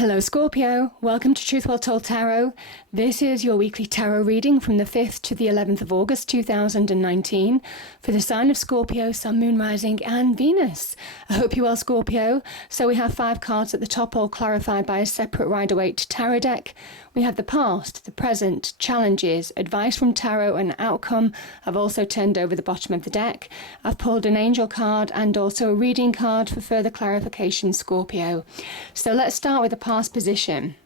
Hello Scorpio, welcome to Truth Well Told Tarot. This is your weekly tarot reading from the 5th to the 11th of August 2019 for the sign of Scorpio, Sun, Moon, Rising and Venus. I hope you're well, Scorpio. So we have 5 cards at the top, all clarified by a separate Rider-Waite tarot deck. We have the past, the present, challenges, advice from tarot and outcome. I've also turned over the bottom of the deck. I've pulled an angel card and also a reading card for further clarification, Scorpio. So let's start with the past position.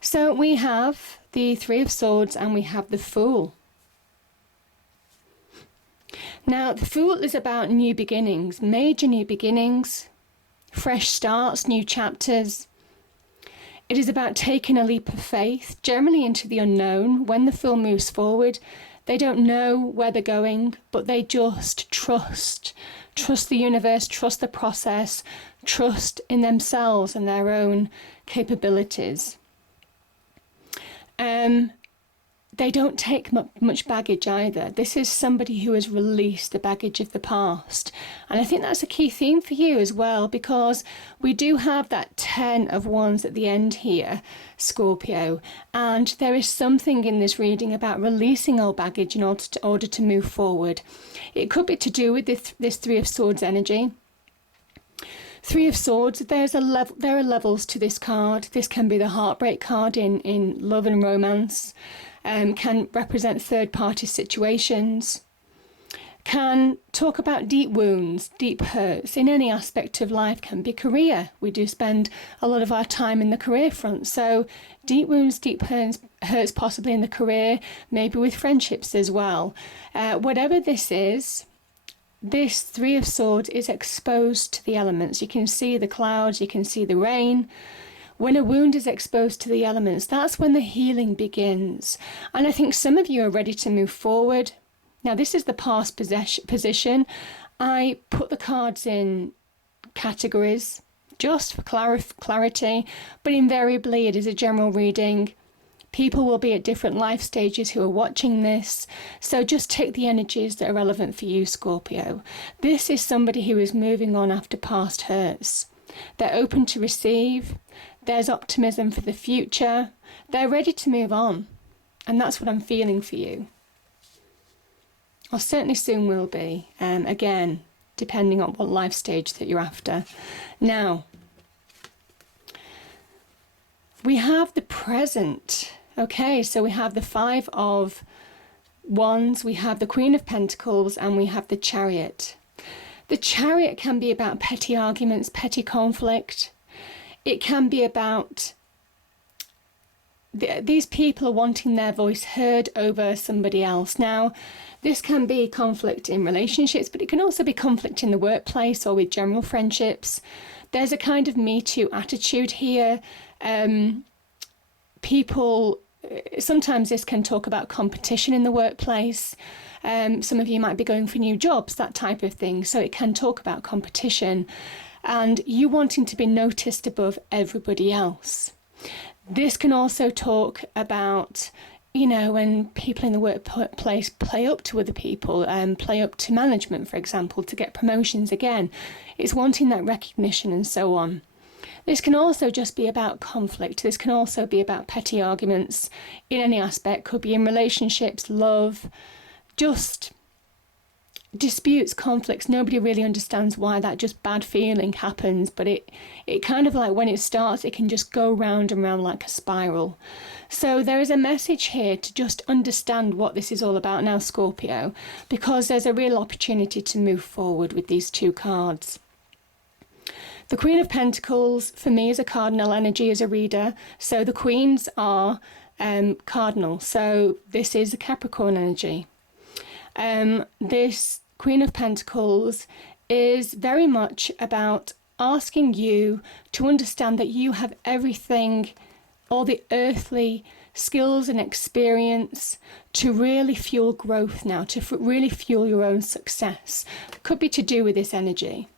So we have the Three of Swords and we have the Fool. Now the Fool is about new beginnings, major new beginnings, fresh starts, new chapters. It is about taking a leap of faith, generally into the unknown. When the Fool moves forward, they don't know where they're going, but they just trust. Trust the universe, trust the process, trust in themselves and their own capabilities. They don't take much baggage either. This is somebody who has released the baggage of the past. And I think that's a key theme for you as well, because we do have that 10 of Wands at the end here, Scorpio. And there is something in this reading about releasing old baggage in order to move forward. It could be to do with this Three of Swords energy. Three of Swords, there are levels to this card. This can be the heartbreak card in love and romance. Can represent third-party situations, can talk about deep wounds, deep hurts in any aspect of life, can be career. We do spend a lot of our time in the career front, so deep wounds, deep hurts possibly in the career, maybe with friendships as well. Whatever this is, this Three of Swords is exposed to the elements. You can see the clouds, you can see the rain. When a wound is exposed to the elements, that's when the healing begins. And I think some of you are ready to move forward. Now, this is the past position. I put the cards in categories just for clarity, but invariably it is a general reading. People will be at different life stages who are watching this, so just take the energies that are relevant for you, Scorpio. This is somebody who is moving on after past hurts. They're open to receive. There's optimism for the future. They're ready to move on. And that's what I'm feeling for you. Or certainly soon will be. Again, depending on what life stage that you're after. Now, we have the present. Okay, so we have the Five of Wands, we have the Queen of Pentacles, and we have the Chariot. The Chariot can be about petty arguments, petty conflict. It can be about these people are wanting their voice heard over somebody else. Now, this can be conflict in relationships, but it can also be conflict in the workplace or with general friendships. There's a kind of Me Too attitude here. Sometimes this can talk about competition in the workplace. Some of you might be going for new jobs, that type of thing. So it can talk about competition and you wanting to be noticed above everybody else. This can also talk about, when people in the workplace play up to other people and play up to management, for example, to get promotions again. It's wanting that recognition and so on. This can also just be about conflict. This can also be about petty arguments in any aspect. Could be in relationships, love, just disputes, conflicts. Nobody really understands why that just bad feeling happens, but it kind of like when it starts, it can just go round and round like a spiral. So there is a message here to just understand what this is all about now, Scorpio, because there's a real opportunity to move forward with these two cards. The Queen of Pentacles, for me, is a cardinal energy as a reader. So the Queens are cardinal. So this is a Capricorn energy. This Queen of Pentacles is very much about asking you to understand that you have everything, all the earthly skills and experience to really fuel growth now, to really fuel your own success. It could be to do with this energy.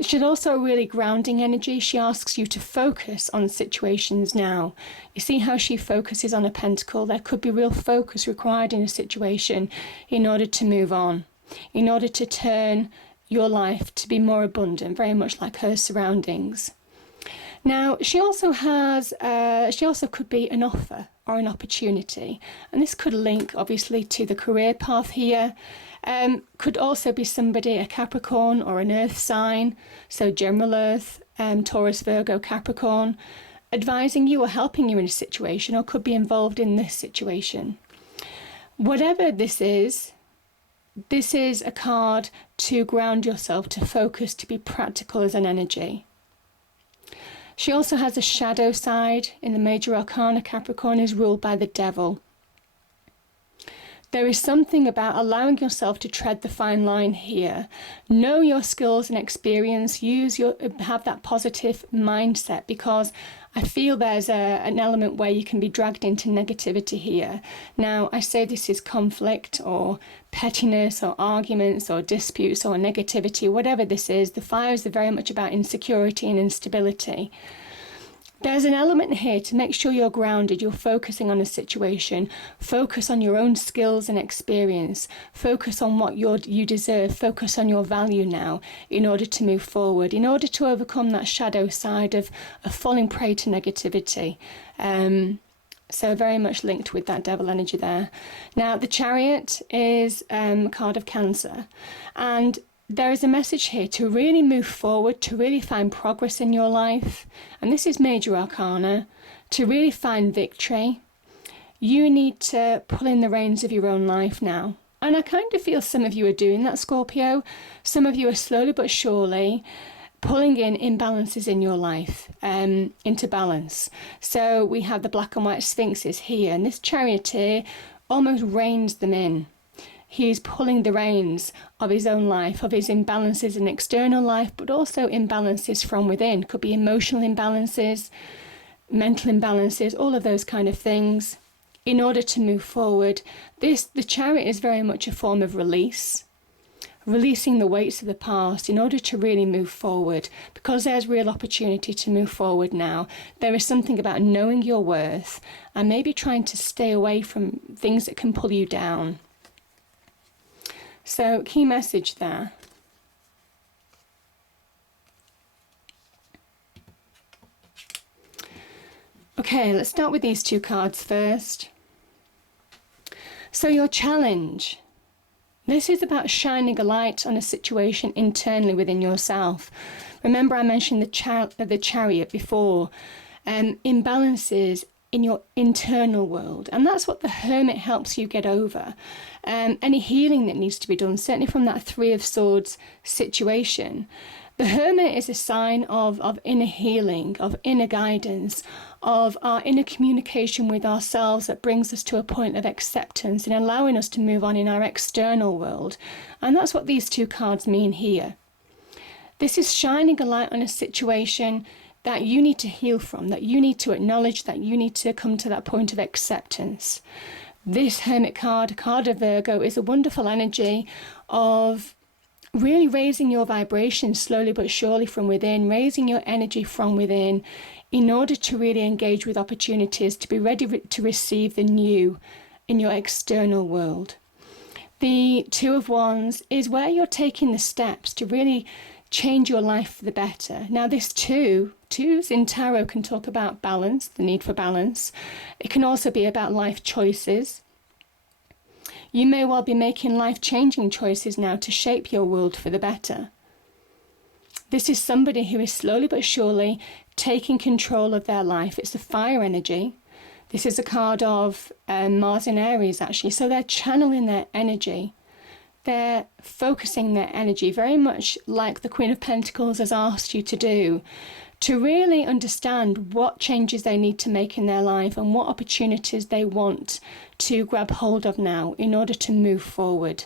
She's also a really grounding energy. She asks you to focus on situations now. You see how she focuses on a pentacle? There could be real focus required in a situation in order to move on, in order to turn your life to be more abundant, very much like her surroundings. Now, she also could be an offer or an opportunity, and this could link obviously to the career path here. Could also be somebody, a Capricorn or an earth sign, so general earth, Taurus, Virgo, Capricorn, advising you or helping you in a situation, or could be involved in this situation. Whatever this is a card to ground yourself, to focus, to be practical as an energy. She also has a shadow side. In the major arcana, Capricorn is ruled by the devil. There is something about allowing yourself to tread the fine line here. Know your skills and experience. Have that positive mindset, because I feel there's an element where you can be dragged into negativity here. Now, I say this is conflict or pettiness or arguments or disputes or negativity, whatever this is. The fires are very much about insecurity and instability. There's an element here to make sure you're grounded, you're focusing on a situation, focus on your own skills and experience, focus on what you deserve, focus on your value now in order to move forward, in order to overcome that shadow side of falling prey to negativity. So very much linked with that devil energy there. Now, the Chariot is a card of Cancer, and there is a message here to really move forward, to really find progress in your life. And this is major arcana. To really find victory, you need to pull in the reins of your own life now. And I kind of feel some of you are doing that, Scorpio. Some of you are slowly but surely pulling in imbalances in your life into balance. So we have the black and white sphinxes here, and this charioteer almost reins them in. He's pulling the reins of his own life, of his imbalances in external life, but also imbalances from within. Could be emotional imbalances, mental imbalances, all of those kind of things. In order to move forward, the Chariot is very much a form of release. Releasing the weights of the past in order to really move forward, because there's real opportunity to move forward now. There is something about knowing your worth and maybe trying to stay away from things that can pull you down. So, key message there. Okay, let's start with these two cards first. So, your challenge. This is about shining a light on a situation internally within yourself. Remember, I mentioned the Chariot before. Imbalances in your internal world, and that's what the Hermit helps you get over. Any healing that needs to be done, certainly from that Three of Swords situation. The Hermit is a sign of inner healing, of inner guidance, of our inner communication with ourselves that brings us to a point of acceptance and allowing us to move on in our external world. And that's what these two cards mean here. This is shining a light on a situation that you need to heal from, that you need to acknowledge, that you need to come to that point of acceptance. This Hermit card, a card of Virgo, is a wonderful energy of really raising your vibration slowly but surely from within, raising your energy from within in order to really engage with opportunities, to be ready to receive the new in your external world. The Two of Wands is where you're taking the steps to really change your life for the better. Now, this twos in tarot can talk about balance, the need for balance. It can also be about life choices. You may well be making life-changing choices now to shape your world for the better. This is somebody who is slowly but surely taking control of their life. It's the fire energy. This is a card of Mars in Aries, actually. So they're channeling their energy. They're focusing their energy, very much like the Queen of Pentacles has asked you to do, to really understand what changes they need to make in their life and what opportunities they want to grab hold of now in order to move forward.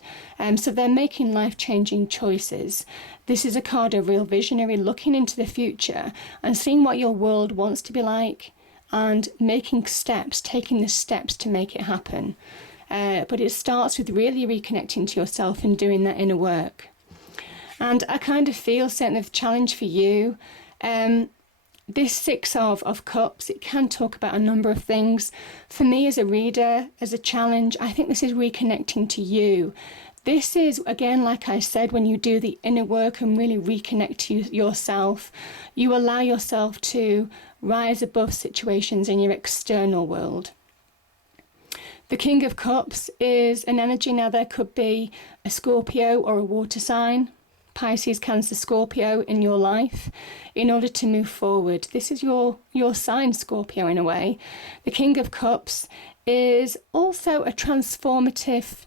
So they're making life-changing choices. This is a card of real visionary, looking into the future and seeing what your world wants to be like and making steps, taking the steps to make it happen. But it starts with really reconnecting to yourself and doing that inner work. And I kind of feel certainly the challenge for you, this Six of Cups, it can talk about a number of things. For me as a reader, as a challenge, I think this is reconnecting to you. This is, again, like I said, when you do the inner work and really reconnect to yourself, you allow yourself to rise above situations in your external world. The King of Cups is an energy. Now, there could be a Scorpio or a water sign, Pisces, Cancer, Scorpio in your life in order to move forward. This is your sign, Scorpio, in a way. The King of Cups is also a transformative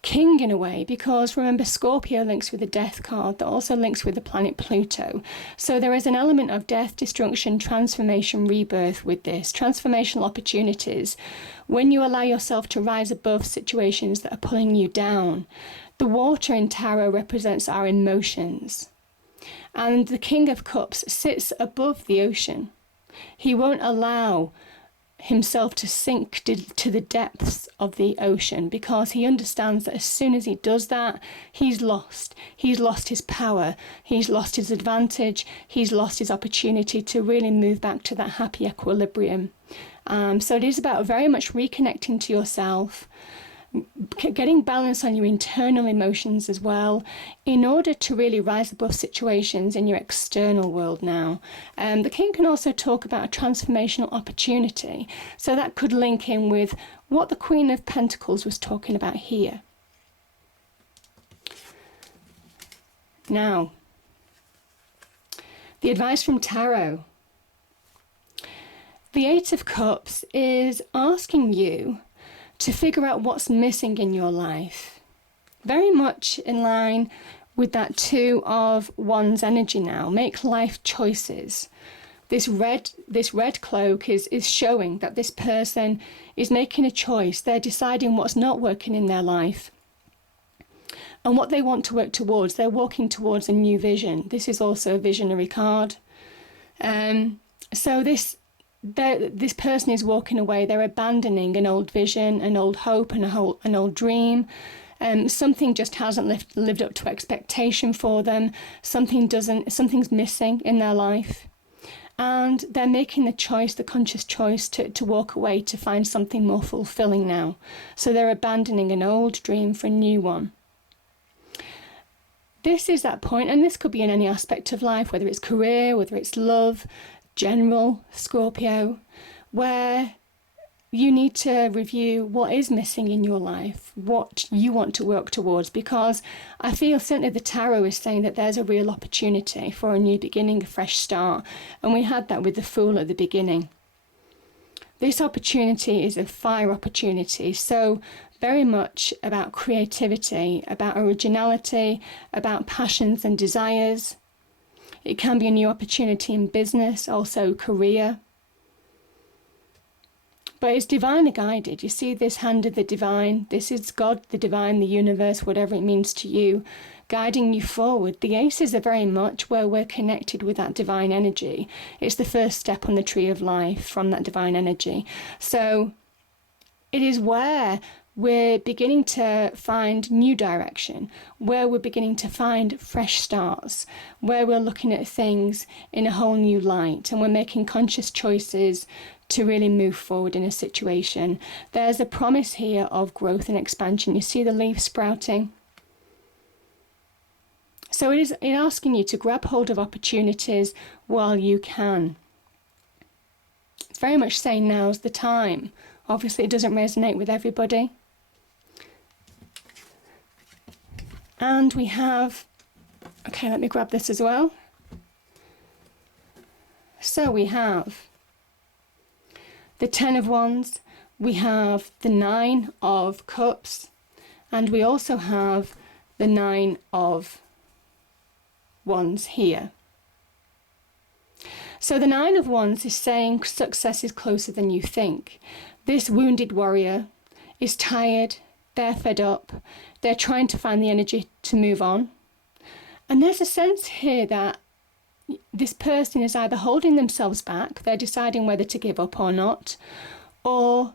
king in a way, because remember, Scorpio links with the death card that also links with the planet Pluto. So there is an element of death, destruction, transformation, rebirth with this. Transformational opportunities when you allow yourself to rise above situations that are pulling you down. The water in tarot represents our emotions, and the King of Cups sits above the ocean. He won't allow himself to sink to the depths of the ocean, because he understands that as soon as he does that, he's lost. He's lost his power, he's lost his advantage, he's lost his opportunity to really move back to that happy equilibrium. So it is about very much reconnecting to yourself, getting balance on your internal emotions as well, in order to really rise above situations in your external world now. The King can also talk about a transformational opportunity, so that could link in with what the Queen of Pentacles was talking about here. Now, the advice from Tarot. The Eight of Cups is asking you to figure out what's missing in your life. Very much in line with that Two of Wands energy now. Make life choices. This red cloak is showing that this person is making a choice. They're deciding what's not working in their life and what they want to work towards. They're walking towards a new vision. This is also a visionary card. So this person is walking away. They're abandoning an old vision, an old hope, and an old dream. Something just hasn't lived up to expectation for them. Something's missing in their life. And they're making the choice, the conscious choice to walk away, to find something more fulfilling now. So they're abandoning an old dream for a new one. This is that point, and this could be in any aspect of life, whether it's career, whether it's love, general, Scorpio, where you need to review what is missing in your life, what you want to work towards, because I feel certainly the Tarot is saying that there's a real opportunity for a new beginning, a fresh start, and we had that with the Fool at the beginning. This opportunity is a fire opportunity, so very much about creativity, about originality, about passions and desires. It can be a new opportunity in business, also career. But it's divinely guided. You see this hand of the divine. This is God, the divine, the universe, whatever it means to you, guiding you forward. The aces are very much where we're connected with that divine energy. It's the first step on the tree of life from that divine energy. So it is where we're beginning to find new direction, where we're beginning to find fresh starts, where we're looking at things in a whole new light, and we're making conscious choices to really move forward in a situation. There's a promise here of growth and expansion. You see the leaves sprouting? So it is asking you to grab hold of opportunities while you can. It's very much saying now's the time. Obviously it doesn't resonate with everybody. And we have, okay, let me grab this as well. So we have the Ten of Wands, we have the Nine of Cups, and we also have the Nine of Wands here. So the Nine of Wands is saying success is closer than you think. This wounded warrior is tired, they're fed up, they're trying to find the energy to move on. And there's a sense here that this person is either holding themselves back, they're deciding whether to give up or not, or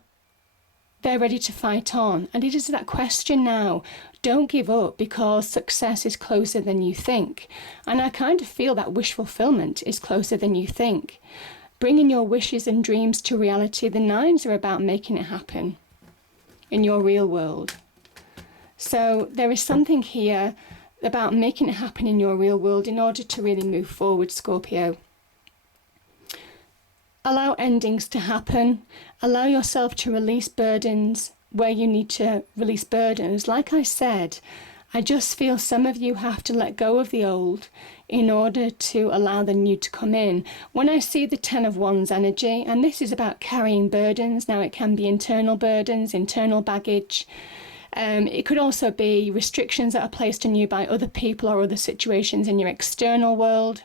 they're ready to fight on. And it is that question now, don't give up, because success is closer than you think. And I kind of feel that wish fulfillment is closer than you think. Bringing your wishes and dreams to reality. The nines are about making it happen in your real world. So there is something here about making it happen in your real world in order to really move forward, Scorpio. Allow endings to happen. Allow yourself to release burdens where you need to release burdens. Like I said, I just feel some of you have to let go of the old in order to allow the new to come in. When I see the 10 of Wands energy, and this is about carrying burdens, now it can be internal burdens, internal baggage. It could also be restrictions that are placed on you by other people or other situations in your external world.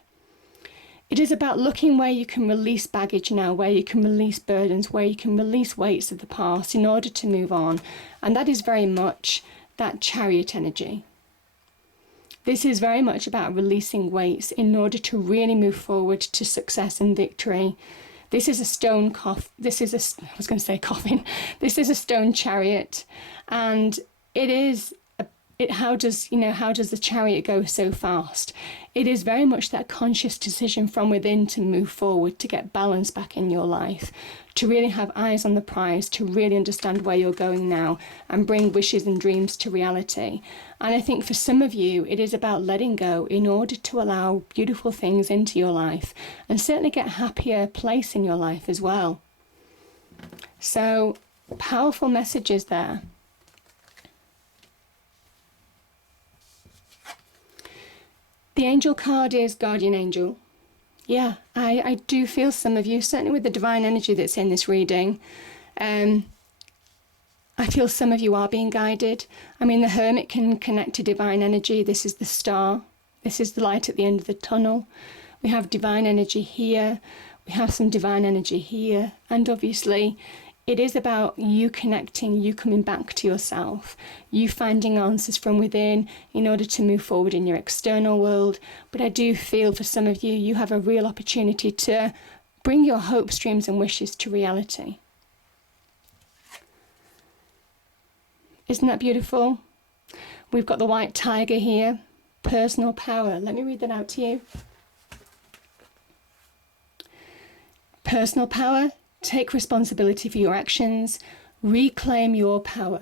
It is about looking where you can release baggage now, where you can release burdens, where you can release weights of the past in order to move on. And that is very much that Chariot energy. This is very much about releasing weights in order to really move forward to success and victory. This is a stone This is a stone chariot, and it is. How does the chariot go so fast? It is very much that conscious decision from within to move forward, to get balance back in your life, to really have eyes on the prize, to really understand where you're going now and bring wishes and dreams to reality. And I think for some of you, it is about letting go in order to allow beautiful things into your life and certainly get a happier place in your life as well. So, powerful messages there. The angel card is Guardian Angel. Yeah, I do feel some of you, certainly with the divine energy that's in this reading, I feel some of you are being guided. I mean, the Hermit can connect to divine energy. This is the star. This is the light at the end of the tunnel. We have divine energy here. We have some divine energy here. And obviously, it is about you connecting, you coming back to yourself, you finding answers from within in order to move forward in your external world. But I do feel for some of you, you have a real opportunity to bring your hopes, dreams and wishes to reality. Isn't that beautiful? We've got the white tiger here, personal power. Let me read that out to you. Personal power. Take responsibility for your actions. Reclaim your power.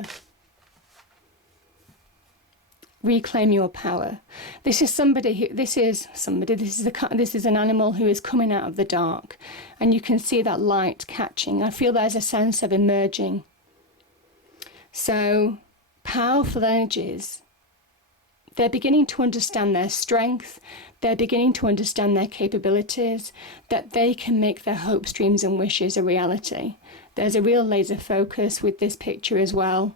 Reclaim your power. This is an animal who is coming out of the dark, and you can see that light catching. I feel there's a sense of emerging. So, powerful energies. They're beginning to understand their strength. They're beginning to understand their capabilities, that they can make their hopes, dreams and wishes a reality. There's a real laser focus with this picture as well.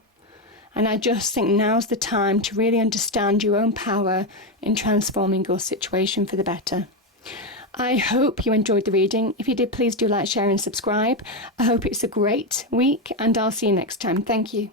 And I just think now's the time to really understand your own power in transforming your situation for the better. I hope you enjoyed the reading. If you did, please do like, share and subscribe. I hope it's a great week, and I'll see you next time. Thank you.